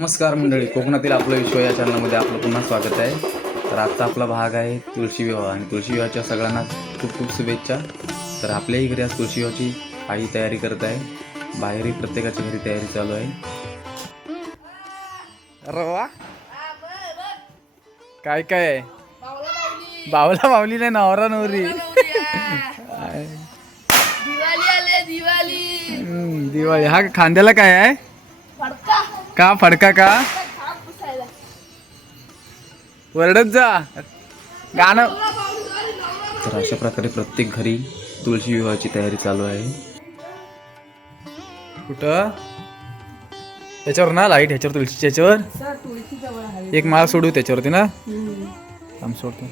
नमस्कार मंडळी, कोकणातील आपलं विश्व या चॅनलमध्ये आपलं पुन्हा स्वागत आहे. तर आजचा आपला भाग आहे तुळशी विवाह आणि तुळशी विवाहाच्या सगळ्यांना खूप खूप शुभेच्छा. तर आपल्याही घरी आज तुळशी विवाहाची आई तयारी करत आहे. बाहेरही प्रत्येकाच्या घरी तयारी चालू आहे. अरे वा, काय काय आहे? बावला माऊली नाही, नवरा नवरी. दिवाळी हा खांद्याला काय आहे? का फडका का? वरडत जा गाणं. तर अशा प्रकारे प्रत्येक घरी तुळशी विवाहाची तयारी चालू आहे. कुठं त्याच्यावर ना लाईट, ह्याच्यावर तुळशीच्या ह्याच्यावर एक माळ सोडू त्याच्यावरती ना. आम सोडतो.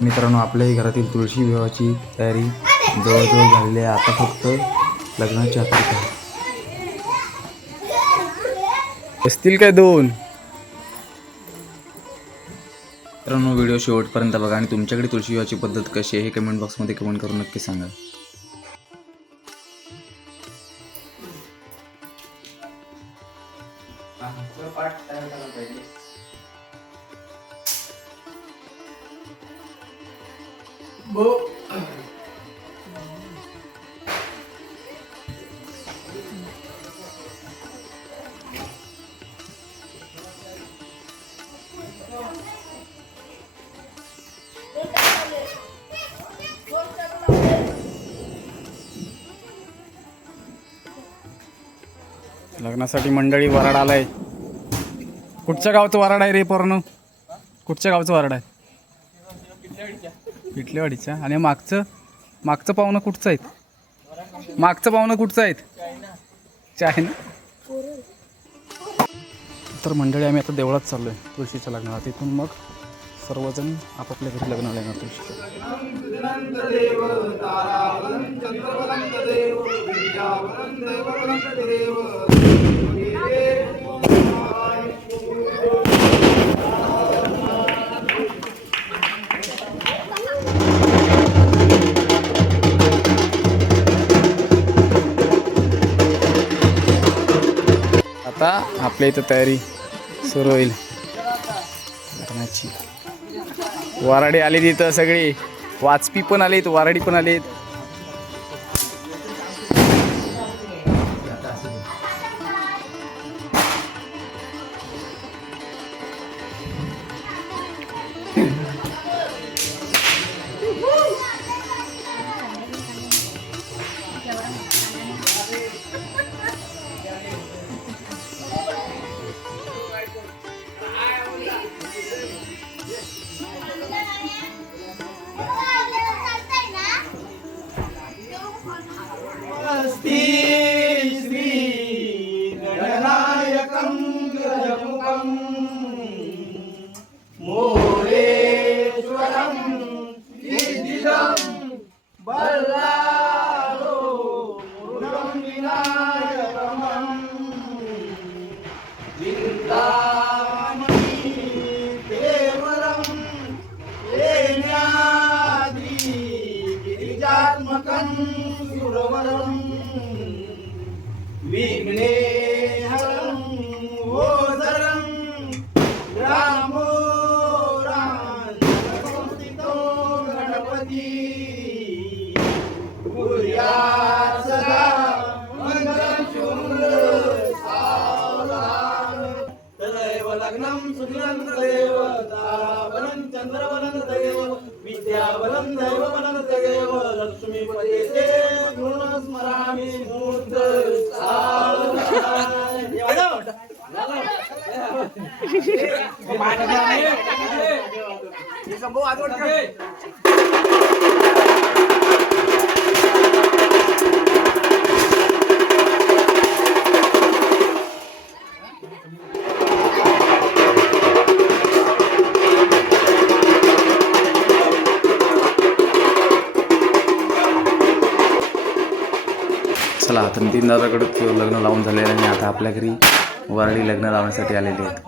मित्रांनो, आपल्याही घरातील तुळशी विवाहाची तयारी जवळजवळ झालेली आहे. आता फक्त लग्नाची आतुरता असतील काय दोन. मित्रांनो, व्हिडिओ शेवटपर्यंत बघा आणि तुमच्याकडे तुळशी विवाहाची पद्धत कशी आहे हे कमेंट बॉक्समध्ये कमेंट करून नक्की सांगा. लग्नासाठी मंडळी वराड आलाय. कुठच्या गावचं वराड आहे रे पोरांनो? कुठच्या गावचं वराड आहे? पिठलेवाडीच्या. आणि मागचं पाहुणं कुठचं आहेत? मागचं पाहुणं कुठचं आहेत? चायना. तर मंडळी, आम्ही आता देवळात चाललोय तुळशीच्या लग्नाला. तिथून मग सर्वजण आपापल्या घरी लग्नाला येणार तुळशीच्या. आता आपल्या इथं तयारी सुरू होईल लग्नाची. वराडी आली तिथं सगळी, वाचपी पण आलीत, वराडी पण आलीत. चला तर नितीन दादाकडे लग्न लावून झालेलं आहे आणि आता आपल्या घरी वराडी लग्न लावण्यासाठी आलेले आहेत.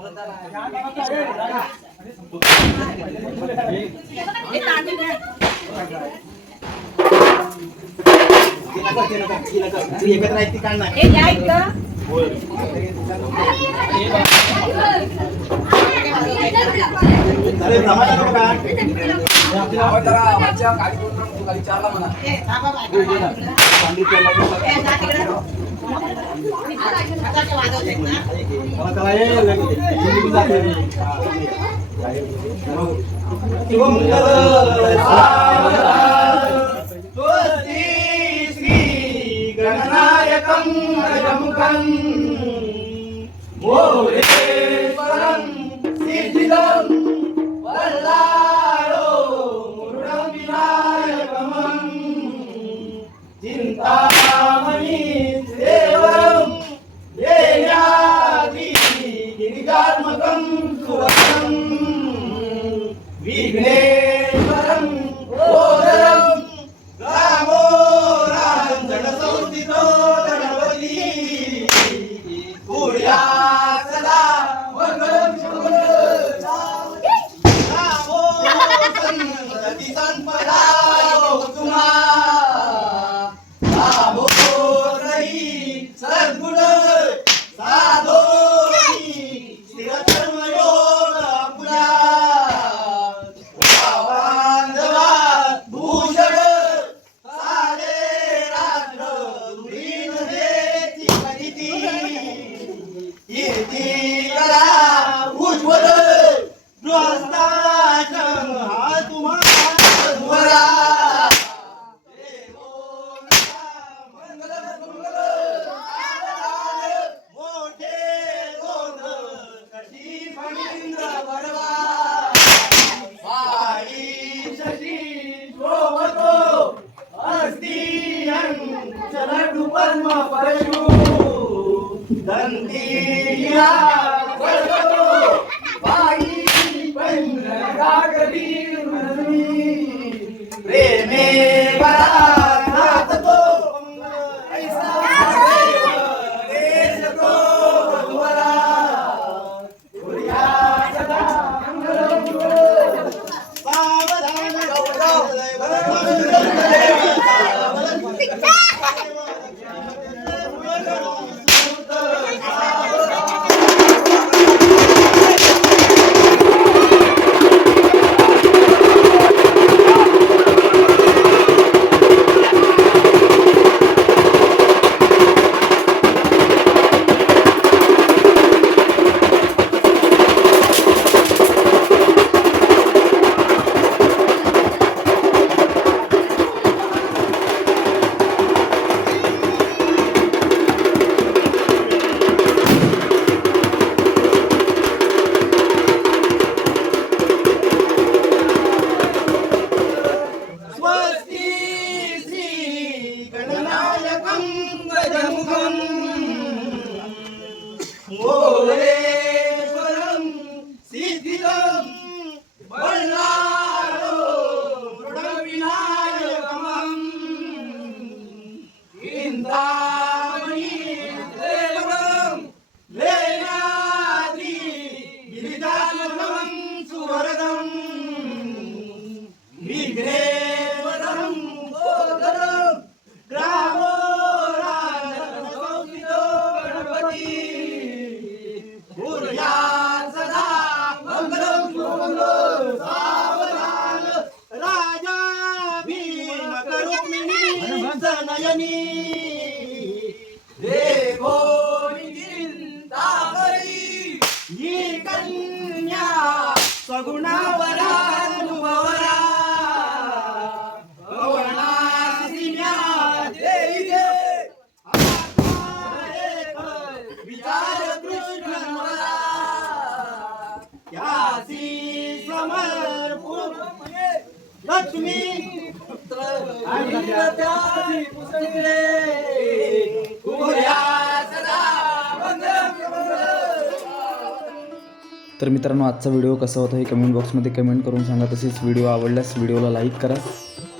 तर मित्रांनो, आजचा व्हिडिओ कसा होता हे कमेंट बॉक्समध्ये कमेंट करून सांगा. तसेच व्हिडिओ आवडल्यास व्हिडिओला लाईक करा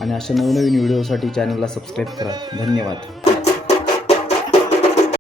आणि अशा नवनवीन व्हिडिओसाठी चॅनलला सबस्क्राईब करा. धन्यवाद.